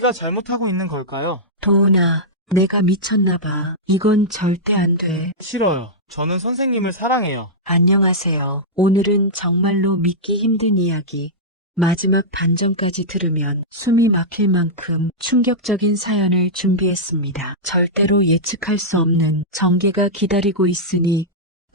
우리가 잘못하고 있는 걸까요? 도훈아, 내가 미쳤나봐. 이건 절대 안 돼. 싫어요. 저는 선생님을 사랑해요. 안녕하세요. 오늘은 정말로 믿기 힘든 이야기. 마지막 반전까지 들으면 숨이 막힐 만큼 충격적인 사연을 준비했습니다. 절대로 예측할 수 없는 전개가 기다리고 있으니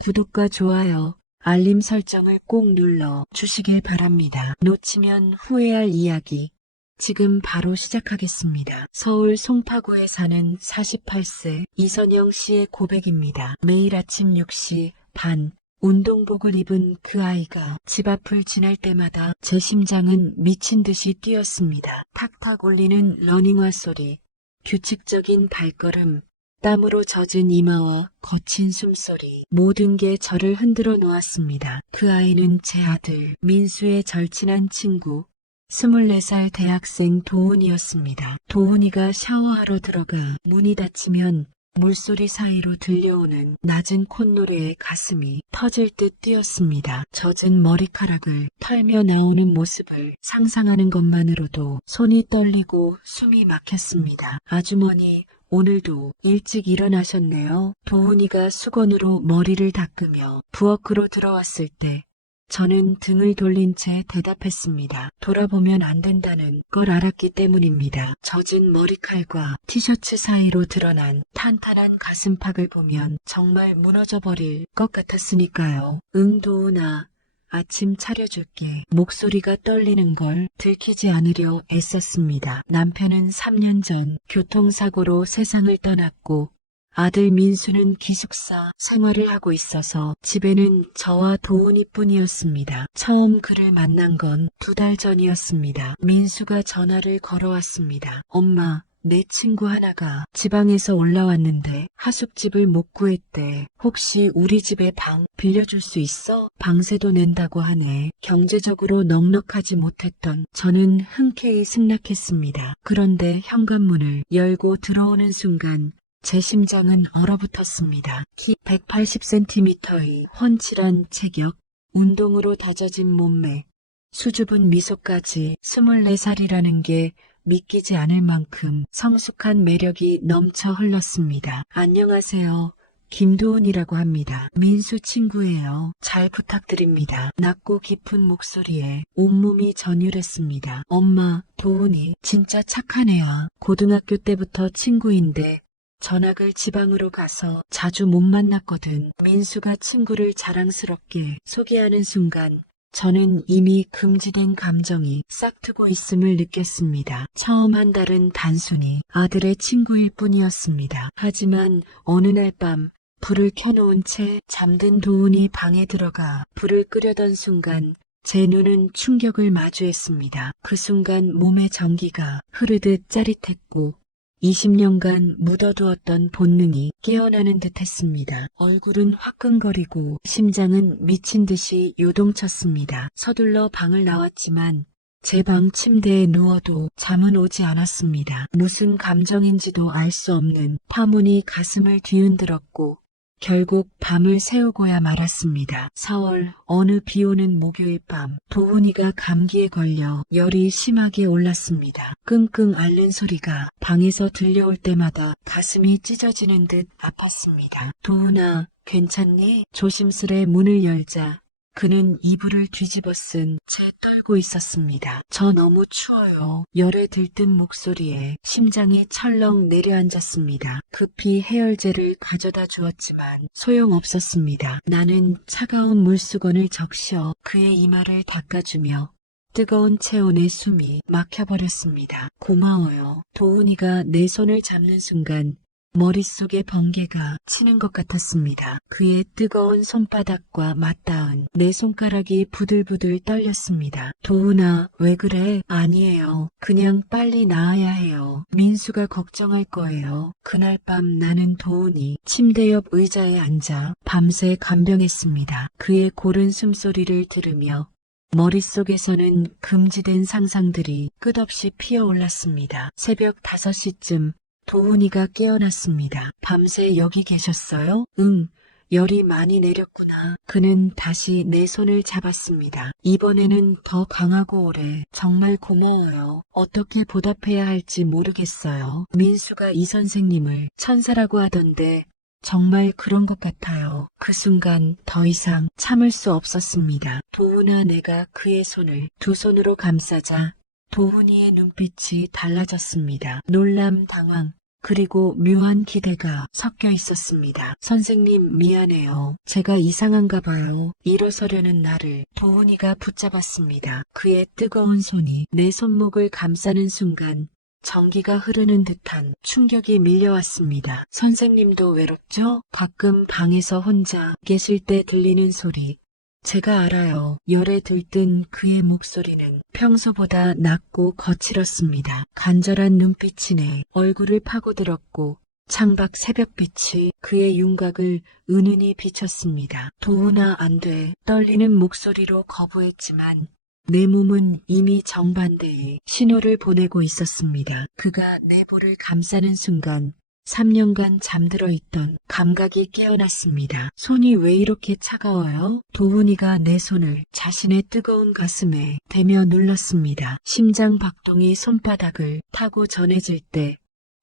구독과 좋아요, 알림 설정을 꼭 눌러 주시길 바랍니다. 놓치면 후회할 이야기. 지금 바로 시작하겠습니다. 서울 송파구에 사는 48세 이선영 씨의 고백입니다. 매일 아침 6시 반 운동복을 입은 그 아이가 집 앞을 지날 때마다 제 심장은 미친 듯이 뛰었습니다. 탁탁 울리는 러닝화 소리, 규칙적인 발걸음, 땀으로 젖은 이마와 거친 숨소리, 모든 게 저를 흔들어 놓았습니다. 그 아이는 제 아들, 민수의 절친한 친구, 24살 대학생 도훈이었습니다. 도훈이가 샤워하러 들어가 문이 닫히면 물소리 사이로 들려오는 낮은 콧노래에 가슴이 터질 듯 뛰었습니다. 젖은 머리카락을 털며 나오는 모습을 상상하는 것만으로도 손이 떨리고 숨이 막혔습니다. 아주머니, 오늘도 일찍 일어나셨네요. 도훈이가 수건으로 머리를 닦으며 부엌으로 들어왔을 때 저는 등을 돌린 채 대답했습니다. 돌아보면 안 된다는 걸 알았기 때문입니다. 젖은 머리칼과 티셔츠 사이로 드러난 탄탄한 가슴팍을 보면 정말 무너져버릴 것 같았으니까요. 응, 도훈아. 아침 차려줄게. 목소리가 떨리는 걸 들키지 않으려 애썼습니다. 남편은 3년 전 교통사고로 세상을 떠났고 아들 민수는 기숙사 생활을 하고 있어서 집에는 저와 도훈이 뿐이었습니다. 처음 그를 만난 건 두 달 전이었습니다. 민수가 전화를 걸어왔습니다. 엄마, 내 친구 하나가 지방에서 올라왔는데 하숙집을 못 구했대. 혹시 우리 집에 방 빌려줄 수 있어? 방세도 낸다고 하네. 경제적으로 넉넉하지 못했던 저는 흔쾌히 승낙했습니다. 그런데 현관문을 열고 들어오는 순간 제 심장은 얼어붙었습니다. 키 180cm의 훤칠한 체격, 운동으로 다져진 몸매, 수줍은 미소까지 24살이라는 게 믿기지 않을 만큼 성숙한 매력이 넘쳐 흘렀습니다. 안녕하세요. 김도훈이라고 합니다. 민수 친구예요. 잘 부탁드립니다. 낮고 깊은 목소리에 온몸이 전율했습니다. 엄마, 도훈이 진짜 애야. 고등학교 때부터 친구인데 전학을 지방으로 가서 자주 못 만났거든. 민수가 친구를 자랑스럽게 소개하는 순간 저는 이미 금지된 감정이 싹트고 있음을 느꼈습니다. 처음 한 달은 단순히 아들의 친구일 뿐이었습니다. 하지만 어느 날 밤 불을 켜놓은 채 잠든 도훈이 방에 들어가 불을 끄려던 순간 제 눈은 충격을 마주했습니다. 그 순간 몸의 전기가 흐르듯 짜릿했고 20년간 묻어두었던 본능이 깨어나는 듯 했습니다. 얼굴은 화끈거리고 심장은 미친 듯이 요동쳤습니다. 서둘러 방을 나왔지만 제 방 침대에 누워도 잠은 오지 않았습니다. 무슨 감정인지도 알 수 없는 파문이 가슴을 뒤흔들었고 결국 밤을 새우고야 말았습니다. 4월 어느 비 오는 목요일 밤 도훈이가 감기에 걸려 열이 심하게 올랐습니다. 끙끙 앓는 소리가 방에서 들려올 때마다 가슴이 찢어지는 듯 아팠습니다. 도훈아 괜찮니? 조심스레 문을 열자 그는 이불을 뒤집어 쓴 채 떨고 있었습니다. 저 너무 추워요. 열에 들뜬 목소리에 심장이 철렁 내려앉았습니다. 급히 해열제를 가져다 주었지만 소용없었습니다. 나는 차가운 물수건을 적셔 그의 이마를 닦아주며 뜨거운 체온에 숨이 막혀버렸습니다. 고마워요. 도훈이가 내 손을 잡는 순간 머릿속에 번개가 치는 것 같았습니다. 그의 뜨거운 손바닥과 맞닿은 내 손가락이 부들부들 떨렸습니다. 도훈아, 왜 그래? 아니에요. 그냥 빨리 나아야 해요. 민수가 걱정할 거예요. 그날 밤 나는 도훈이 침대 옆 의자에 앉아 밤새 간병했습니다. 그의 고른 숨소리를 들으며 머릿속에서는 금지된 상상들이 끝없이 피어올랐습니다. 새벽 5시쯤 도훈이가 깨어났습니다. 밤새 여기 계셨어요? 응. 열이 많이 내렸구나. 그는 다시 내 손을 잡았습니다. 이번에는 더 강하고 오래 정말 고마워요. 어떻게 보답해야 할지 모르겠어요. 민수가 이 선생님을 천사라고 하던데 정말 그런 것 같아요. 그 순간 더 이상 참을 수 없었습니다. 도훈아 내가 그의 손을 두 손으로 감싸자 도훈이의 눈빛이 달라졌습니다. 놀람, 당황, 그리고 묘한 기대가 섞여 있었습니다. 선생님 미안해요. 제가 이상한가 봐요. 일어서려는 나를 도훈이가 붙잡았습니다. 그의 뜨거운 손이 내 손목을 감싸는 순간 전기가 흐르는 듯한 충격이 밀려왔습니다. 선생님도 외롭죠? 가끔 방에서 혼자 계실 때 들리는 소리. 제가 알아요. 열에 들뜬 그의 목소리는 평소보다 낮고 거칠었습니다. 간절한 눈빛이 내 얼굴을 파고들었고 창밖 새벽빛이 그의 윤곽을 은은히 비쳤습니다. 도훈아 안 돼. 떨리는 목소리로 거부했지만 내 몸은 이미 정반대의 신호를 보내고 있었습니다. 그가 내 볼을 감싸는 순간 3년간 잠들어 있던 감각이 깨어났습니다. 손이 왜 이렇게 차가워요? 도훈이가 내 손을 자신의 뜨거운 가슴에 대며 눌렀습니다. 심장 박동이 손바닥을 타고 전해질 때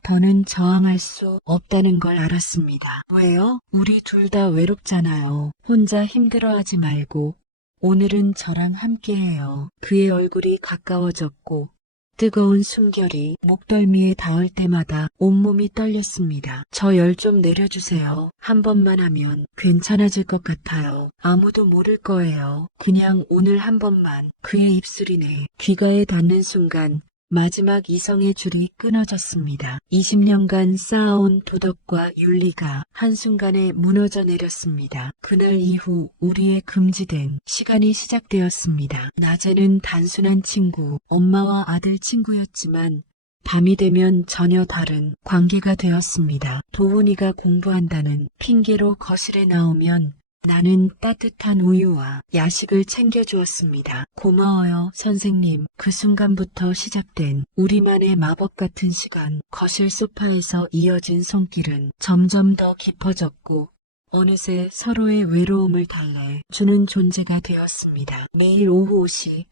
더는 저항할 수 없다는 걸 알았습니다. 왜요? 우리 둘 다 외롭잖아요. 혼자 힘들어하지 말고 오늘은 저랑 함께해요. 그의 얼굴이 가까워졌고 뜨거운 숨결이 목덜미에 닿을 때마다 온몸이 떨렸습니다. 저 열 좀 내려주세요. 한 번만 하면 괜찮아질 것 같아요. 아무도 모를 거예요. 그냥 오늘 한 번만 그의 입술이 내 귀가에 닿는 순간 마지막 이성의 줄이 끊어졌습니다. 20년간 쌓아온 도덕과 윤리가 한순간에 무너져 내렸습니다. 그날 이후 우리의 금지된 시간이 시작되었습니다. 낮에는 단순한 친구, 엄마와 아들 친구였지만 밤이 되면 전혀 다른 관계가 되었습니다. 도훈이가 공부한다는 핑계로 거실에 나오면 나는 따뜻한 우유와 야식을 챙겨주었습니다. 고마워요, 선생님. 그 순간부터 시작된 우리만의 마법 같은 시간, 거실 소파에서 이어진 손길은 점점 더 깊어졌고, 어느새 서로의 외로움을 달래 주는 존재가 되었습니다. 매일 오후 5시,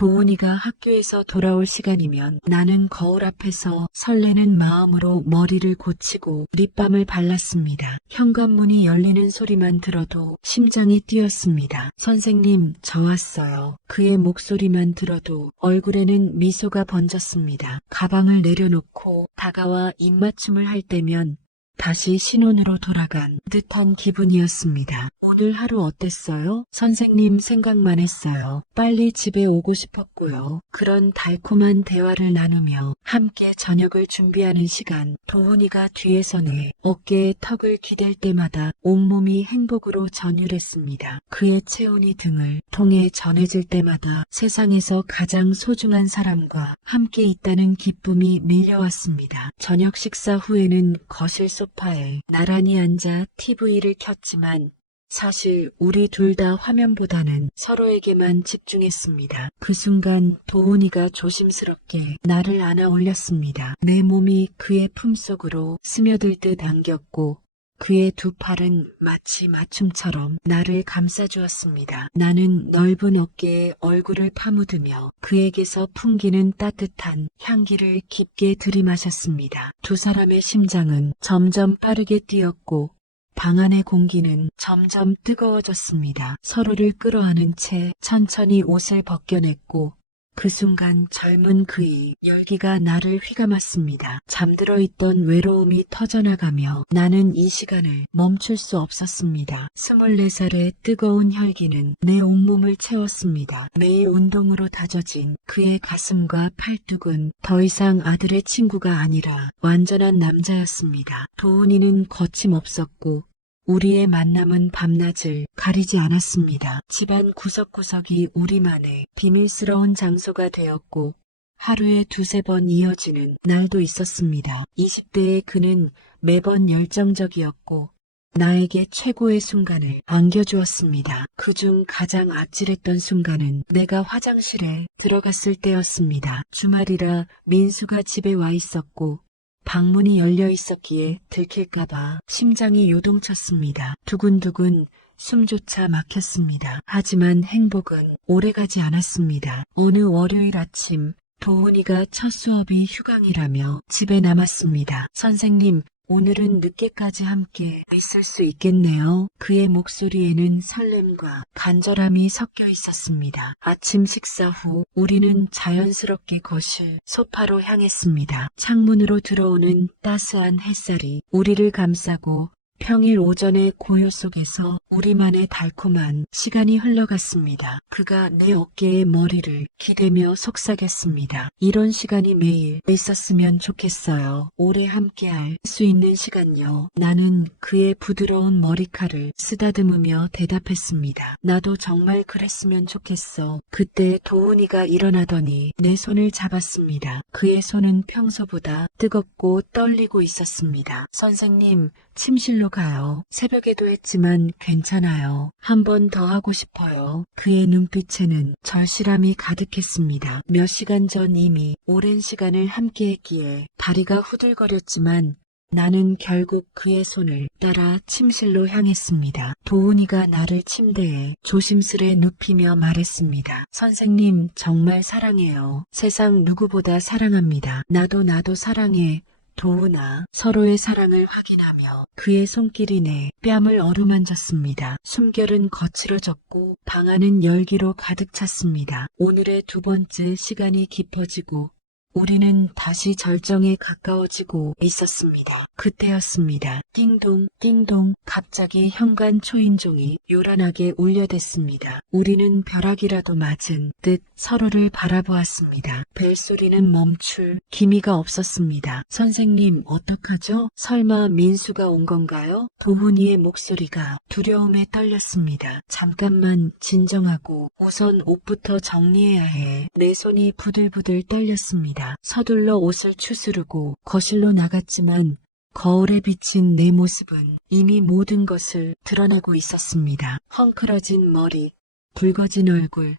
도훈이가 학교에서 돌아올 시간이면 나는 거울 앞에서 설레는 마음으로 머리를 고치고 립밤을 발랐습니다. 현관문이 열리는 소리만 들어도 심장이 뛰었습니다. 선생님, 저 왔어요. 그의 목소리만 들어도 얼굴에는 미소가 번졌습니다. 가방을 내려놓고 다가와 입맞춤을 할 때면 다시 신혼으로 돌아간 듯한 기분이었습니다. 오늘 하루 어땠어요? 선생님 생각만 했어요. 빨리 집에 오고 싶었고 요. 그런 달콤한 대화를 나누며 함께 저녁을 준비하는 시간, 도훈이가 뒤에서 내 어깨에 턱을 기댈 때마다 온몸이 행복으로 전율했습니다. 그의 체온이 등을 통해 전해질 때마다 세상에서 가장 소중한 사람과 함께 있다는 기쁨이 밀려왔습니다. 저녁 식사 후에는 거실 소파에 나란히 앉아 TV를 켰지만 사실 우리 둘 다 화면보다는 서로에게만 집중했습니다. 그 순간 도훈이가 조심스럽게 나를 안아 올렸습니다. 내 몸이 그의 품속으로 스며들 듯 안겼고 그의 두 팔은 마치 맞춤처럼 나를 감싸주었습니다. 나는 넓은 어깨에 얼굴을 파묻으며 그에게서 풍기는 따뜻한 향기를 깊게 들이마셨습니다. 두 사람의 심장은 점점 빠르게 뛰었고 방 안의 공기는 점점 뜨거워졌습니다. 서로를 끌어안은 채 천천히 옷을 벗겨냈고 그 순간 젊은 그의 열기가 나를 휘감았습니다. 잠들어 있던 외로움이 터져나가며 나는 이 시간을 멈출 수 없었습니다. 24살의 뜨거운 혈기는 내 온몸을 채웠습니다. 매일 운동으로 다져진 그의 가슴과 팔뚝은 더 이상 아들의 친구가 아니라 완전한 남자였습니다. 도훈이는 거침없었고 우리의 만남은 밤낮을 가리지 않았습니다. 집안 구석구석이 우리만의 비밀스러운 장소가 되었고 하루에 두세 번 이어지는 날도 있었습니다. 20대의 그는 매번 열정적이었고 나에게 최고의 순간을 안겨주었습니다. 그중 가장 아찔했던 순간은 내가 화장실에 들어갔을 때였습니다. 주말이라 민수가 집에 와 있었고 방문이 열려 있었기에 들킬까봐 심장이 요동쳤습니다. 두근두근 숨조차 막혔습니다. 하지만 행복은 오래가지 않았습니다. 어느 월요일 아침 도훈이가 첫 수업이 휴강이라며 집에 남았습니다. 선생님, 오늘은 늦게까지 함께 있을 수 있겠네요. 그의 목소리에는 설렘과 간절함이 섞여 있었습니다. 아침 식사 후 우리는 자연스럽게 거실 소파로 향했습니다. 창문으로 들어오는 따스한 햇살이 우리를 감싸고 평일 오전의 고요 속에서 우리만의 달콤한 시간이 흘러갔습니다. 그가 내 어깨에 머리를 기대며 속삭였습니다. 이런 시간이 매일 있었으면 좋겠어요. 오래 함께할 수 있는 시간요. 나는 그의 부드러운 머리칼을 쓰다듬으며 대답했습니다. 나도 정말 그랬으면 좋겠어. 그때 도훈이가 일어나더니 내 손을 잡았습니다. 그의 손은 평소보다 뜨겁고 떨리고 있었습니다. 선생님, 침실로 가요. 새벽에도 했지만 괜찮아요. 한 번 더 하고 싶어요. 그의 눈빛에는 절실함이 가득했습니다. 몇 시간 전 이미 오랜 시간을 함께했기에 다리가 후들거렸지만 나는 결국 그의 손을 따라 침실로 향했습니다. 도훈이가 나를 침대에 조심스레 눕히며 말했습니다. 선생님, 정말 사랑해요. 세상 누구보다 사랑합니다. 나도 나도 사랑해. 도훈아, 서로의 사랑을 확인하며 그의 손길이 내 뺨을 어루만졌습니다. 숨결은 거칠어졌고 방 안은 열기로 가득 찼습니다. 오늘의 두 번째 시간이 깊어지고 우리는 다시 절정에 가까워지고 있었습니다. 그때였습니다. 띵동, 띵동, 갑자기 현관 초인종이 요란하게 울려댔습니다. 우리는 벼락이라도 맞은 듯 서로를 바라보았습니다. 벨소리는 멈출 기미가 없었습니다. 선생님, 어떡하죠? 설마 민수가 온 건가요? 도훈이의 목소리가 두려움에 떨렸습니다. 잠깐만 진정하고 우선 옷부터 정리해야 해. 내 손이 부들부들 떨렸습니 다. 서둘러 옷을 추스르고 거실로 나갔지만 거울에 비친 내 모습은 이미 모든 것을 드러내고 있었습니다. 헝클어진 머리, 붉어진 얼굴,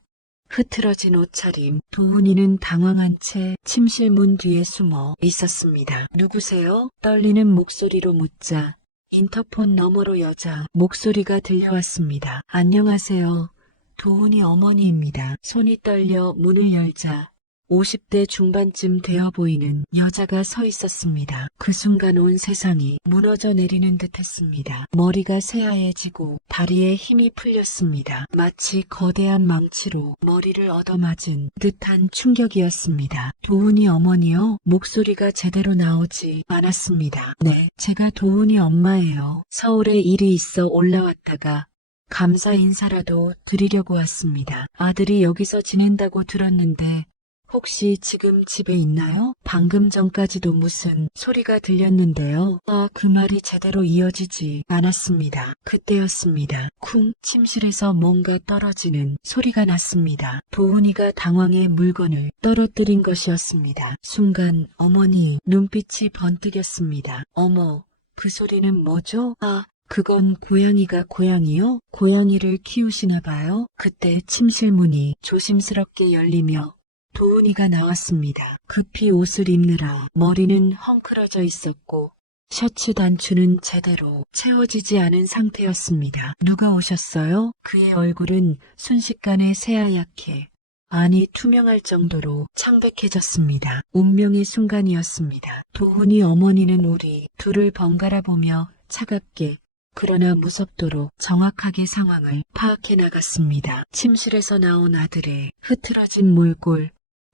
흐트러진 옷차림, 도훈이는 당황한 채 침실 문 뒤에 숨어 있었습니다. 누구세요? 떨리는 목소리로 묻자 인터폰 너머로 여자 목소리가 들려왔습니다. 안녕하세요. 도훈이 어머니입니다. 손이 떨려 문을 열자 50대 중반쯤 되어 보이는 여자가 서 있었습니다. 그 순간 온 세상이 무너져 내리는 듯 했습니다. 머리가 새하얘지고 다리에 힘이 풀렸습니다. 마치 거대한 망치로 머리를 얻어맞은 듯한 충격이었습니다. 도훈이 어머니요? 목소리가 제대로 나오지 않았습니다. 네, 제가 도훈이 엄마예요. 서울에 일이 있어 올라왔다가 감사 인사라도 드리려고 왔습니다. 아들이 여기서 지낸다고 들었는데 혹시 지금 집에 있나요? 방금 전까지도 무슨 소리가 들렸는데요. 아, 그 말이 제대로 이어지지 않았습니다. 그때였습니다. 쿵, 침실에서 뭔가 떨어지는 소리가 났습니다. 도훈이가 당황해 물건을 떨어뜨린 것이었습니다. 순간 어머니 눈빛이 번뜩였습니다. 어머, 그 소리는 뭐죠? 아, 그건 고양이가 고양이요? 고양이를 키우시나 봐요? 그때 침실 문이 조심스럽게 열리며 도훈이가 나왔습니다. 급히 옷을 입느라 머리는 헝클어져 있었고 셔츠 단추는 제대로 채워지지 않은 상태였습니다. 누가 오셨어요? 그의 얼굴은 순식간에 새하얗게 안이 투명할 정도로 창백해졌습니다. 운명의 순간이었습니다. 도훈이 어머니는 우리 둘을 번갈아 보며 차갑게 그러나 무섭도록 정확하게 상황을 파악해 나갔습니다. 침실에서 나온 아들의 흐트러진 몰골,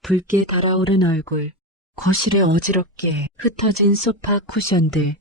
붉게 달아오른 얼굴, 거실에 어지럽게 흩어진 소파 쿠션들,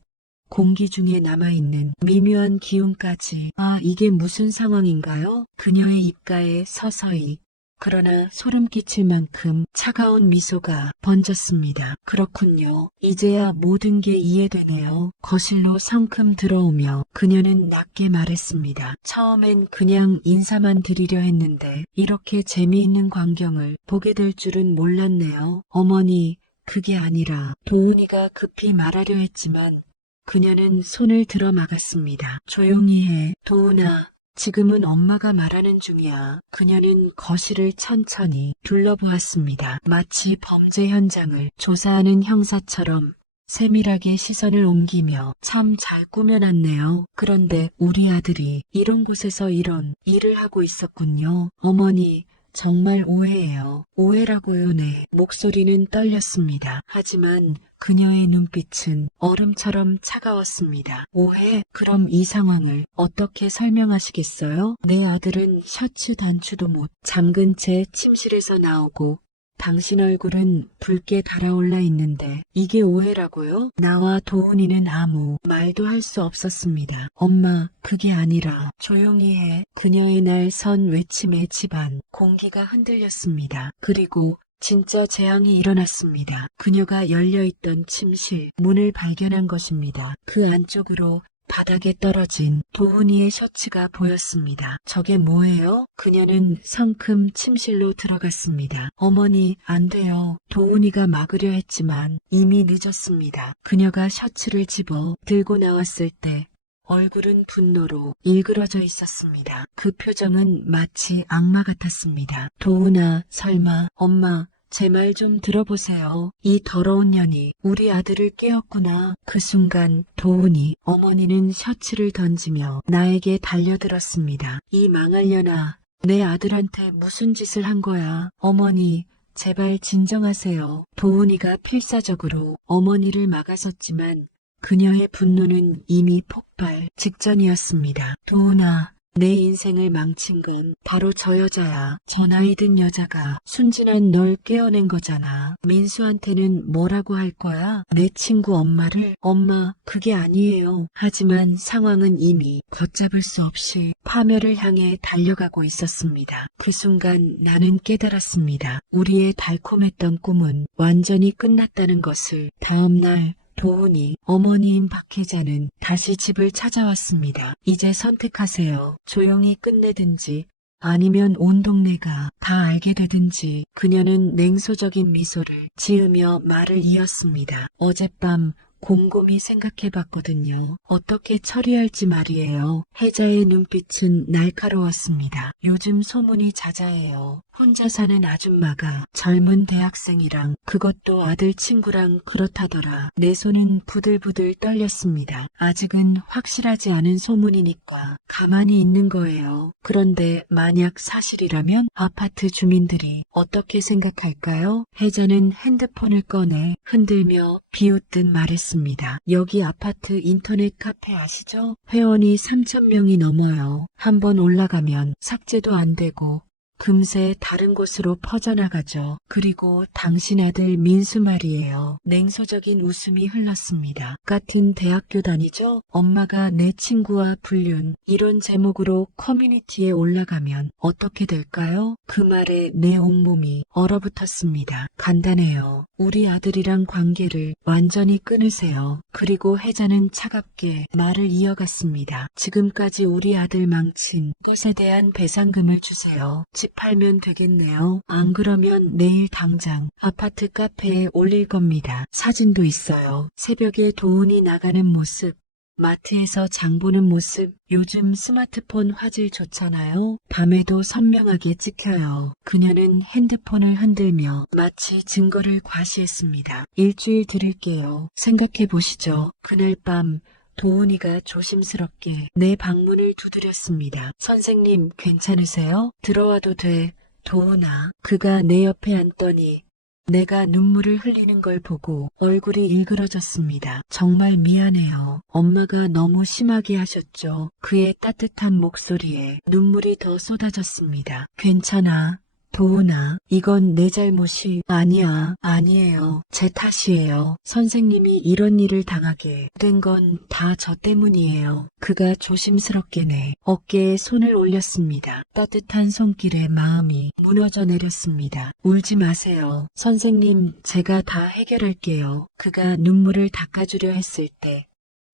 공기 중에 남아있는 미묘한 기운까지. 아, 이게 무슨 상황인가요? 그녀의 입가에 서서히 그러나 소름 끼칠 만큼 차가운 미소가 번졌습니다. 그렇군요. 이제야 모든 게 이해되네요. 거실로 성큼 들어오며 그녀는 낮게 말했습니다. 처음엔 그냥 인사만 드리려 했는데 이렇게 재미있는 광경을 보게 될 줄은 몰랐네요. 어머니, 그게 아니라 도훈이가 급히 말하려 했지만 그녀는 손을 들어 막았습니다. 조용히 해, 도훈아. 지금은 엄마가 말하는 중이야. 그녀는 거실을 천천히 둘러보았습니다. 마치 범죄 현장을 조사하는 형사처럼 세밀하게 시선을 옮기며 참 잘 꾸며놨네요. 그런데 우리 아들이 이런 곳에서 이런 일을 하고 있었군요. 어머니, 정말 오해예요. 오해라고요, 네. 목소리는 떨렸습니다. 하지만 그녀의 눈빛은 얼음처럼 차가웠습니다. 오해? 그럼 이 상황을 어떻게 설명하시겠어요? 내 아들은 셔츠 단추도 못 잠근 채 침실에서 나오고 당신 얼굴은 붉게 달아올라 있는데 이게 오해라고요? 나와 도훈이는 아무 말도 할 수 없었습니다. 엄마, 그게 아니라 조용히 해. 그녀의 날 선 외침에 집안 공기가 흔들렸습니다. 그리고 진짜 재앙이 일어났습니다. 그녀가 열려있던 침실 문을 발견한 것입니다. 그 안쪽으로 바닥에 떨어진 도훈이의 셔츠가 보였습니다. 저게 뭐예요? 그녀는 성큼 침실로 들어갔습니다. 어머니, 안 돼요. 도훈이가 막으려 했지만 이미 늦었습니다. 그녀가 셔츠를 집어 들고 나왔을 때 얼굴은 분노로 일그러져 있었습니다. 그 표정은 마치 악마 같았습니다. 도훈아, 설마, 엄마, 제 말 좀 들어보세요. 이 더러운 년이 우리 아들을 깨었구나. 그 순간 도훈이 어머니는 셔츠를 던지며 나에게 달려들었습니다. 이 망할 년아, 내 아들한테 무슨 짓을 한 거야? 어머니, 제발 진정하세요. 도훈이가 필사적으로 어머니를 막아섰지만 그녀의 분노는 이미 폭발 직전이었습니다. 도훈아, 내 인생을 망친 건 바로 저 여자야. 저 나이 든 여자가 순진한 널 깨어낸 거잖아. 민수한테는 뭐라고 할 거야? 내 친구 엄마를? 엄마, 그게 아니에요. 하지만 상황은 이미 걷잡을 수 없이 파멸을 향해 달려가고 있었습니다. 그 순간 나는 깨달았습니다. 우리의 달콤했던 꿈은 완전히 끝났다는 것을 다음날 도훈이 어머니인 박혜자는 다시 집을 찾아왔습니다. 이제 선택하세요. 조용히 끝내든지 아니면 온 동네가 다 알게 되든지 그녀는 냉소적인 미소를 지으며 말을 이었습니다. 어젯밤 곰곰이 생각해 봤거든요. 어떻게 처리할지 말이에요. 혜자의 눈빛은 날카로웠습니다. 요즘 소문이 자자해요. 혼자 사는 아줌마가 젊은 대학생이랑 그것도 아들 친구랑 그렇다더라. 내 손은 부들부들 떨렸습니다. 아직은 확실하지 않은 소문이니까 가만히 있는 거예요. 그런데 만약 사실이라면 아파트 주민들이 어떻게 생각할까요? 혜자는 핸드폰을 꺼내 흔들며 비웃듯 말했습니다. 여기 아파트 인터넷 카페 아시죠? 회원이 3,000명이 넘어요. 한번 올라가면 삭제도 안 되고 금세 다른 곳으로 퍼져나가죠. 그리고 당신 아들 민수 말이에요. 냉소적인 웃음이 흘렀습니다. 같은 대학교 다니죠? 엄마가 내 친구와 불륜 이런 제목으로 커뮤니티에 올라가면 어떻게 될까요? 그 말에 내 온몸이 얼어붙었습니다. 간단해요. 우리 아들이랑 관계를 완전히 끊으세요. 그리고 혜자는 차갑게 말을 이어갔습니다. 지금까지 우리 아들 망친 것에 대한 배상금을 주세요. 집 팔면 되겠네요. 안 그러면 내일 당장 아파트 카페에 올릴 겁니다. 사진도 있어요. 새벽에 도훈이 나가는 모습. 마트에서 장 보는 모습, 요즘 스마트폰 화질 좋잖아요. 밤에도 선명하게 찍혀요. 그녀는 핸드폰을 흔들며 마치 증거를 과시했습니다. 일주일 드릴게요. 생각해 보시죠. 그날 밤 도훈이가 조심스럽게 내 방문을 두드렸습니다. 선생님, 괜찮으세요? 들어와도 돼. 도훈아. 그가 내 옆에 앉더니 내가 눈물을 흘리는 걸 보고 얼굴이 일그러졌습니다. 정말 미안해요. 엄마가 너무 심하게 하셨죠. 그의 따뜻한 목소리에 눈물이 더 쏟아졌습니다. 괜찮아. 도훈아, 이건 내 잘못이 아니야. 아니에요. 제 탓이에요. 선생님이 이런 일을 당하게 된 건 다 저 때문이에요. 그가 조심스럽게 내 어깨에 손을 올렸습니다. 따뜻한 손길에 마음이 무너져 내렸습니다. 울지 마세요. 선생님, 제가 다 해결할게요. 그가 눈물을 닦아주려 했을 때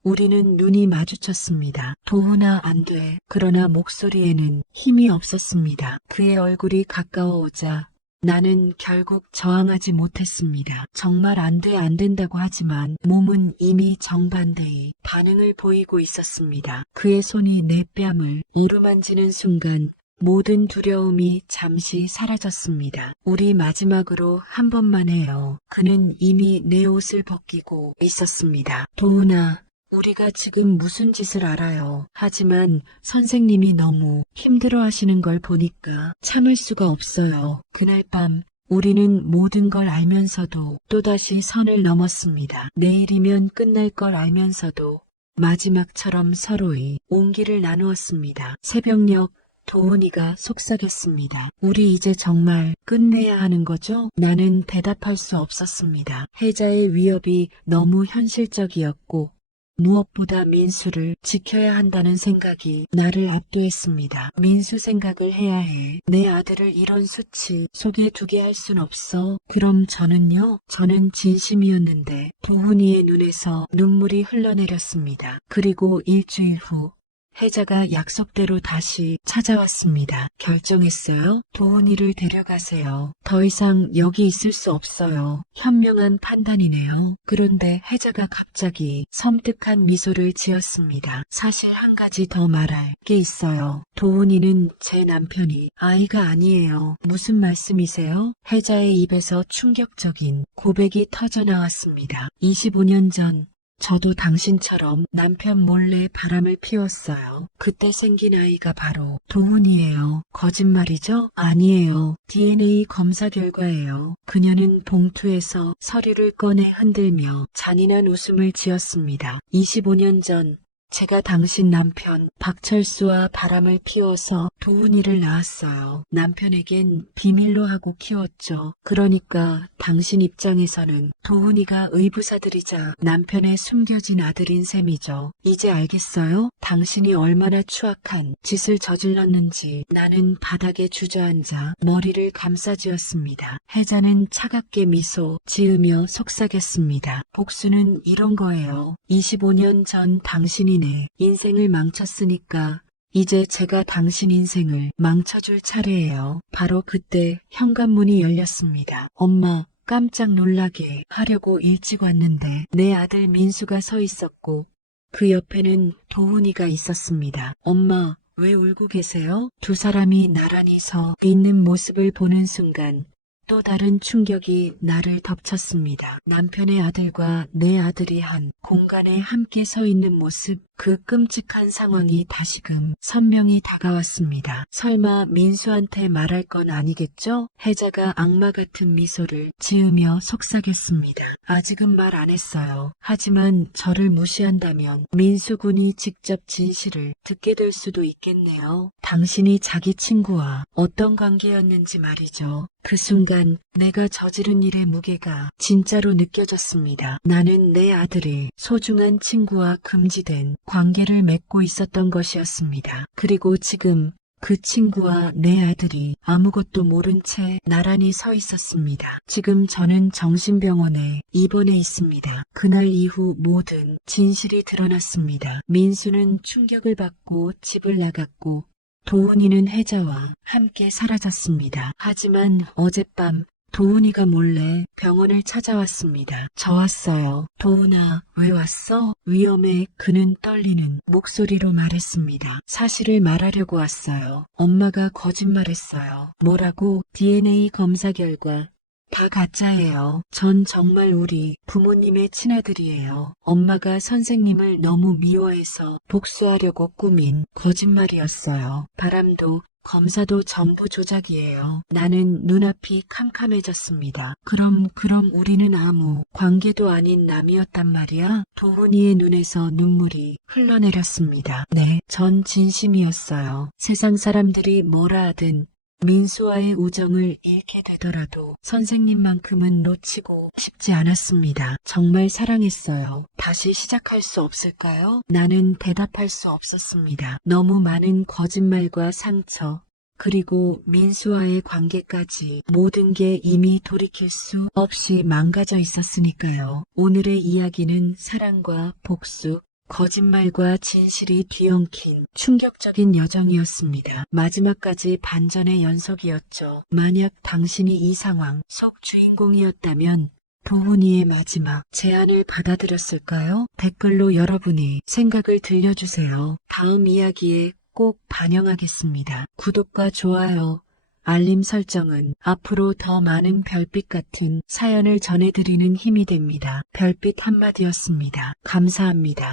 우리는 눈이 마주쳤습니다. 도훈아 안 돼. 그러나 목소리에는 힘이 없었습니다. 그의 얼굴이 가까워오자 나는 결국 저항하지 못했습니다. 정말 안 돼, 안 된다고 하지만 몸은 이미 정반대의 반응을 보이고 있었습니다. 그의 손이 내 뺨을 어루만지는 순간 모든 두려움이 잠시 사라졌습니다. 우리 마지막으로 한 번만 해요. 그는 이미 내 옷을 벗기고 있었습니다. 도훈아, 우리가 지금 무슨 짓을 알아요. 하지만 선생님이 너무 힘들어 하시는 걸 보니까 참을 수가 없어요. 그날 밤 우리는 모든 걸 알면서도 또다시 선을 넘었습니다. 내일이면 끝날 걸 알면서도 마지막처럼 서로의 온기를 나누었습니다. 새벽녘 도훈이가 속삭였습니다. 우리 이제 정말 끝내야 하는 거죠? 나는 대답할 수 없었습니다. 해자의 위협이 너무 현실적이었고 무엇보다 민수를 지켜야 한다는 생각이 나를 압도했습니다. 민수 생각을 해야 해. 내 아들을 이런 수치 속에 두게 할 순 없어. 그럼 저는요? 저는 진심이었는데 도훈이의 눈에서 눈물이 흘러내렸습니다. 그리고 일주일 후 혜자가 약속대로 다시 찾아왔습니다. 결정했어요. 도훈이를 데려가세요. 더 이상 여기 있을 수 없어요. 현명한 판단이네요. 그런데 혜자가 갑자기 섬뜩한 미소를 지었습니다. 사실 한 가지 더 말할 게 있어요. 도훈이는 제 남편이 아이가 아니에요. 무슨 말씀이세요? 혜자의 입에서 충격적인 고백이 터져 나왔습니다. 25년 전 저도 당신처럼 남편 몰래 바람을 피웠어요. 그때 생긴 아이가 바로 도훈이에요. 거짓말이죠? 아니에요. DNA 검사 결과예요. 그녀는 봉투에서 서류를 꺼내 흔들며 잔인한 웃음을 지었습니다. 25년 전 제가 당신 남편 박철수와 바람을 피워서 도훈이를 낳았어요. 남편에겐 비밀로 하고 키웠죠. 그러니까 당신 입장에서는 도훈이가 의부사들이자 남편의 숨겨진 아들인 셈이죠. 이제 알겠어요? 당신이 얼마나 추악한 짓을 저질렀는지 나는 바닥에 주저앉아 머리를 감싸쥐었습니다. 혜자는 차갑게 미소 지으며 속삭였습니다. 복수는 이런 거예요. 25년 전 당신이 내 인생을 망쳤으니까 이제 제가 당신 인생을 망쳐줄 차례예요. 바로 그때 현관문이 열렸습니다. 엄마, 깜짝 놀라게 하려고 일찍 왔는데 내 아들 민수가 서 있었고 그 옆에는 도훈이가 있었습니다. 엄마, 왜 울고 계세요? 두 사람이 나란히 서 있는 모습을 보는 순간 또 다른 충격이 나를 덮쳤습니다. 남편의 아들과 내 아들이 한 공간에 함께 서 있는 모습, 그 끔찍한 상황이 다시금 선명히 다가왔습니다. 설마 민수한테 말할 건 아니겠죠? 혜자가 악마 같은 미소를 지으며 속삭였습니다. 아직은 말 안 했어요. 하지만 저를 무시한다면 민수군이 직접 진실을 듣게 될 수도 있겠네요. 당신이 자기 친구와 어떤 관계였는지 말이죠. 그 순간 내가 저지른 일의 무게가 진짜로 느껴졌습니다. 나는 내 아들의 소중한 친구와 금지된 관계를 맺고 있었던 것이었습니다. 그리고 지금 그 친구와 내 아들이 아무것도 모른 채 나란히 서 있었습니다. 지금 저는 정신병원에 입원해 있습니다. 그날 이후 모든 진실이 드러났습니다. 민수는 충격을 받고 집을 나갔고 도훈이는 혜자와 함께 사라졌습니다. 하지만 어젯밤 도훈이가 몰래 병원을 찾아왔습니다. 저 왔어요. 도훈아, 왜 왔어? 위험해. 그는 떨리는 목소리로 말했습니다. 사실을 말하려고 왔어요. 엄마가 거짓말했어요. 뭐라고? DNA 검사 결과 다 가짜예요. 전 정말 우리 부모님의 친아들이에요. 엄마가 선생님을 너무 미워해서 복수하려고 꾸민 거짓말이었어요. 바람도 검사도 전부 조작이에요. 나는 눈앞이 캄캄해졌습니다. 그럼, 그럼 우리는 아무 관계도 아닌 남이었단 말이야? 도훈이의 눈에서 눈물이 흘러내렸습니다. 네, 전 진심이었어요. 세상 사람들이 뭐라 하든 민수와의 우정을 잃게 되더라도 선생님만큼은 놓치고 싶지 않았습니다. 정말 사랑했어요. 다시 시작할 수 없을까요? 나는 대답할 수 없었습니다. 너무 많은 거짓말과 상처, 그리고 민수와의 관계까지 모든 게 이미 돌이킬 수 없이 망가져 있었으니까요. 오늘의 이야기는 사랑과 복수, 거짓말과 진실이 뒤엉킨 충격적인 여정이었습니다. 마지막까지 반전의 연속이었죠. 만약 당신이 이 상황 속 주인공이었다면 도훈이의 마지막 제안을 받아들였을까요? 댓글로 여러분의 생각을 들려주세요. 다음 이야기에 꼭 반영하겠습니다. 구독과 좋아요, 알림 설정은 앞으로 더 많은 별빛 같은 사연을 전해드리는 힘이 됩니다. 별빛 한마디였습니다. 감사합니다.